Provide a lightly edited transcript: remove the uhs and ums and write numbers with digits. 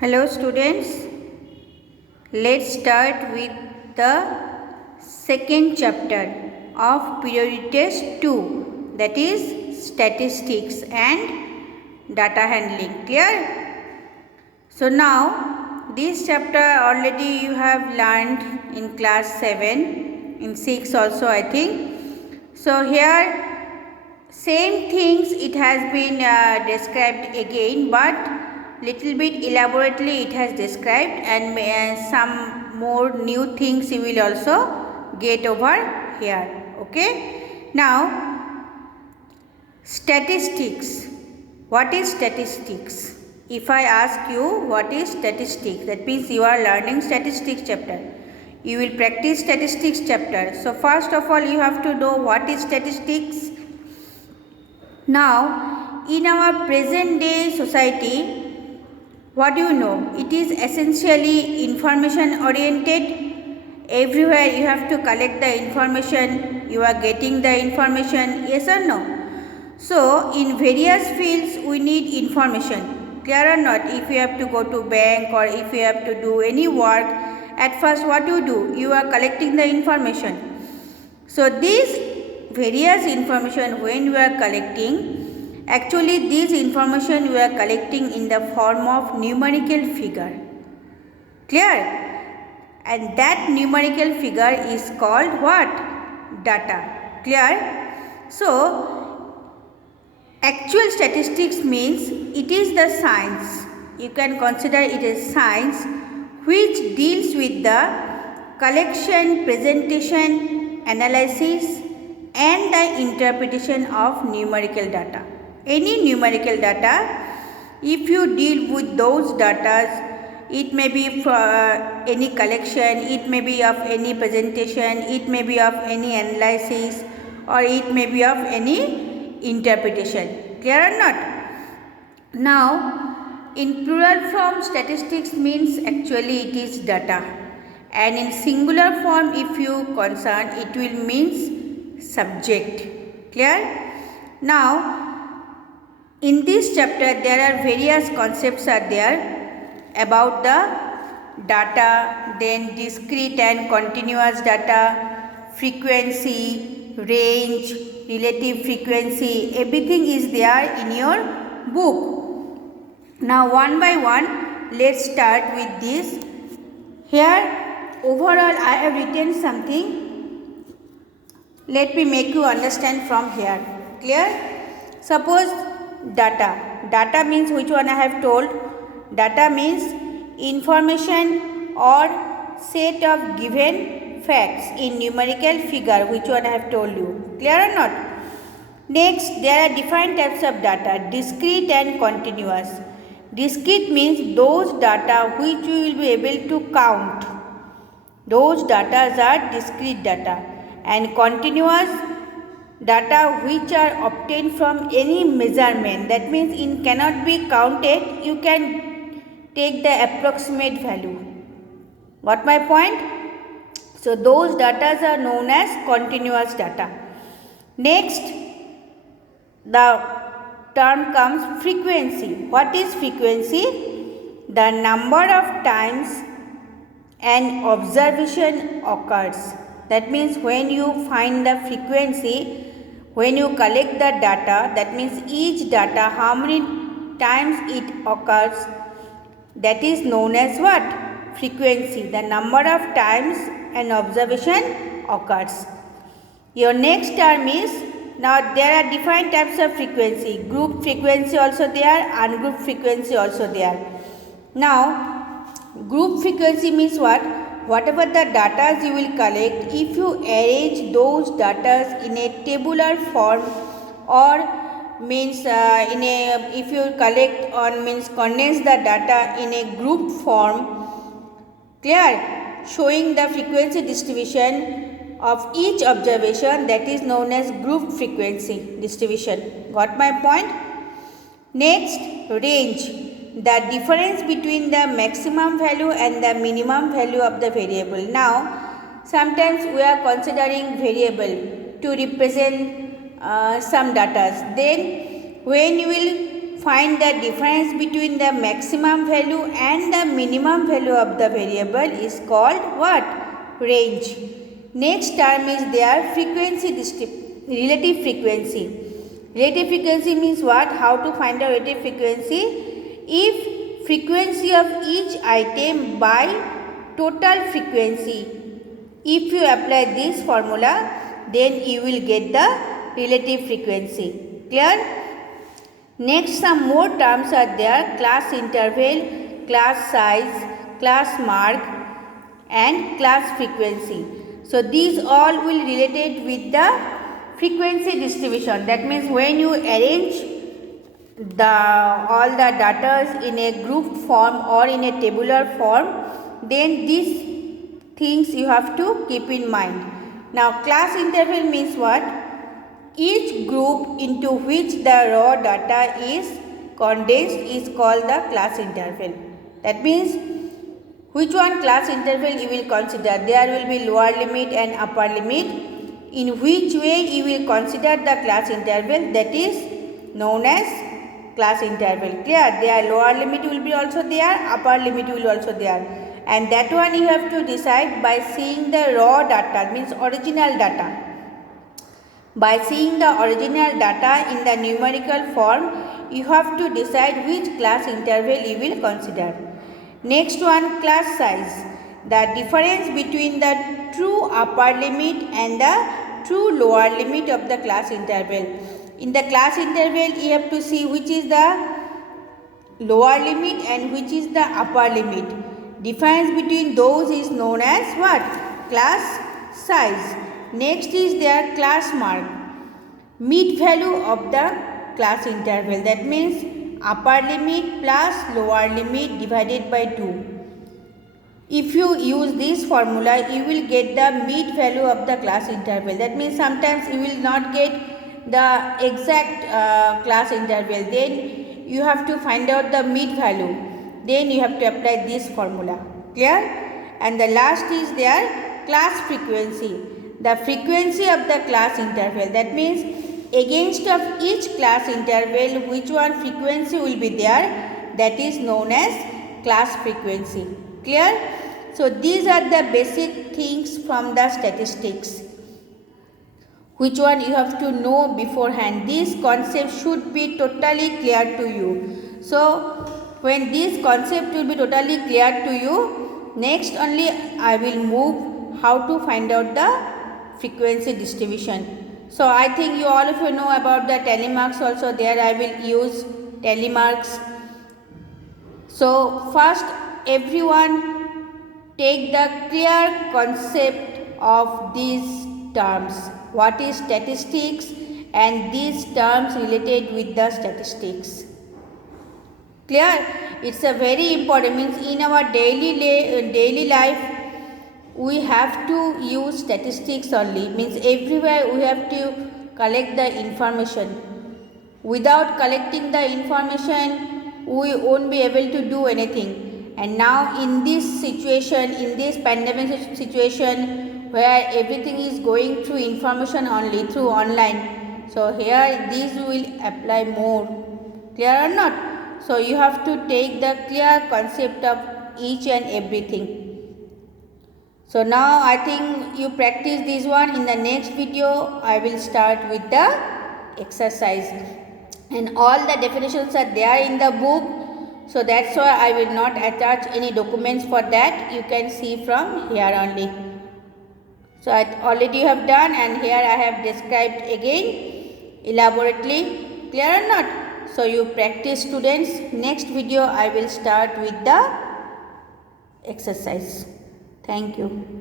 Hello students, let's start with the second chapter of period test 2, that is statistics and data handling. Clear? So now this chapter already you have learned in class 7, in 6 also I think. So here same things it has been described again, but little bit elaborately it has described, and some more new things you will also get over here. Okay, now statistics. What is statistics? If I ask you what is statistics, that means you are learning statistics chapter, you will practice statistics chapter. So first of all you have to know what is statistics. Now in our present day society, what do you know? It is essentially information oriented. Everywhere you have to collect the information, you are getting the information, yes or no? So in various fields we need information, clear or not? If you have to go to bank or if you have to do any work, at first what do? You are collecting the information. So these various information when you are collecting, actually this information we are collecting in the form of numerical figure. Clear? And that numerical figure is called what? Data. Clear? So actual statistics means it is the science. You can consider it as science which deals with the collection, presentation, analysis and the interpretation of numerical data. Any numerical data, if you deal with those data, it may be for any collection, it may be of any presentation, it may be of any analysis, or it may be of any interpretation. Clear or not? Now in plural form statistics means actually it is data, and in singular form if you concern it will means subject. Clear? Now in this chapter there are various concepts are there about the data, then discrete and continuous data, frequency, range, relative frequency, everything is there in your book. Now one by one let's start with this. Here overall I have written something. Let me make you understand from here. Clear? Suppose data means which one I have told? Data means information or set of given facts in numerical figure, which one I have told you. Clear or not? Next, there are different types of data, discrete and continuous. Discrete means those data which you will be able to count. Those data are discrete data. And continuous data which are obtained from any measurement, that means it cannot be counted, you can take the approximate value. Got my point? So those data are known as continuous data. Next, the term comes frequency. What is frequency? The number of times an observation occurs. That means when you find the frequency, when you collect the data, that means each data how many times it occurs, that is known as what? Frequency. The number of times an observation occurs. Your next term is, now there are different types of frequency. Group frequency also there, ungrouped frequency also there. Now group frequency means what? Whatever the data you will collect, if you arrange those data in a tabular form or means if you collect on means condense the data in a group form, clear, showing the frequency distribution of each observation, that is known as group frequency distribution. Got my point? Next, range. The difference between the maximum value and the minimum value of the variable. Now sometimes we are considering variable to represent some data. Then when you will find the difference between the maximum value and the minimum value of the variable is called what? Range. Next term is their frequency relative frequency. Relative frequency means what? How to find the relative frequency? If frequency of each item by total frequency. If you apply this formula, then you will get the relative frequency. Clear? Next, some more terms are there: class interval, class size, class mark and class frequency. So, these all will related with the frequency distribution. That means when you arrange all the data in a grouped form or in a tabular form, then these things you have to keep in mind. Now, class interval means what? Each group into which the raw data is condensed is called the class interval. That means which one class interval you will consider. There will be lower limit and upper limit. In which way you will consider the class interval, that is known as class interval. Clear? Their lower limit will be also there, upper limit will also there. And that one you have to decide by seeing the raw data, means original data. By seeing the original data in the numerical form, you have to decide which class interval you will consider. Next one, class size. The difference between the true upper limit and the true lower limit of the class interval. In the class interval, you have to see which is the lower limit and which is the upper limit. Difference between those is known as what? Class size. Next is their class mark, mid value of the class interval. That means upper limit plus lower limit divided by 2. If you use this formula, you will get the mid value of the class interval. That means sometimes you will not get the exact class interval. Then you have to find out the mid value. Then you have to apply this formula. Clear? And the last is their class frequency. The frequency of the class interval. That means against of each class interval, which one frequency will be there, that is known as class frequency. Clear? So, these are the basic things from the statistics, which one you have to know beforehand. This concept should be totally clear to you. So, when this concept will be totally clear to you, next only I will move how to find out the frequency distribution. So, I think you all of you know about the telemarks also. There I will use telemarks. So, first everyone take the clear concept of these terms. What is statistics and these terms related with the statistics. Clear? It's a very important, means in our daily life we have to use statistics only, means everywhere we have to collect the information. Without collecting the information, we won't be able to do anything. And now in this situation, in this pandemic situation where everything is going through information only, through online, so here these will apply more. Clear or not? So you have to take the clear concept of each and everything. So now I think you practice this one. In the next video I will start with the exercise, and all the definitions are there in the book. So that's why I will not attach any documents for that. You can see from here only. So I already have done, and here I have described again elaborately. Clear or not? So you practice, students. Next video I will start with the exercise. Thank you.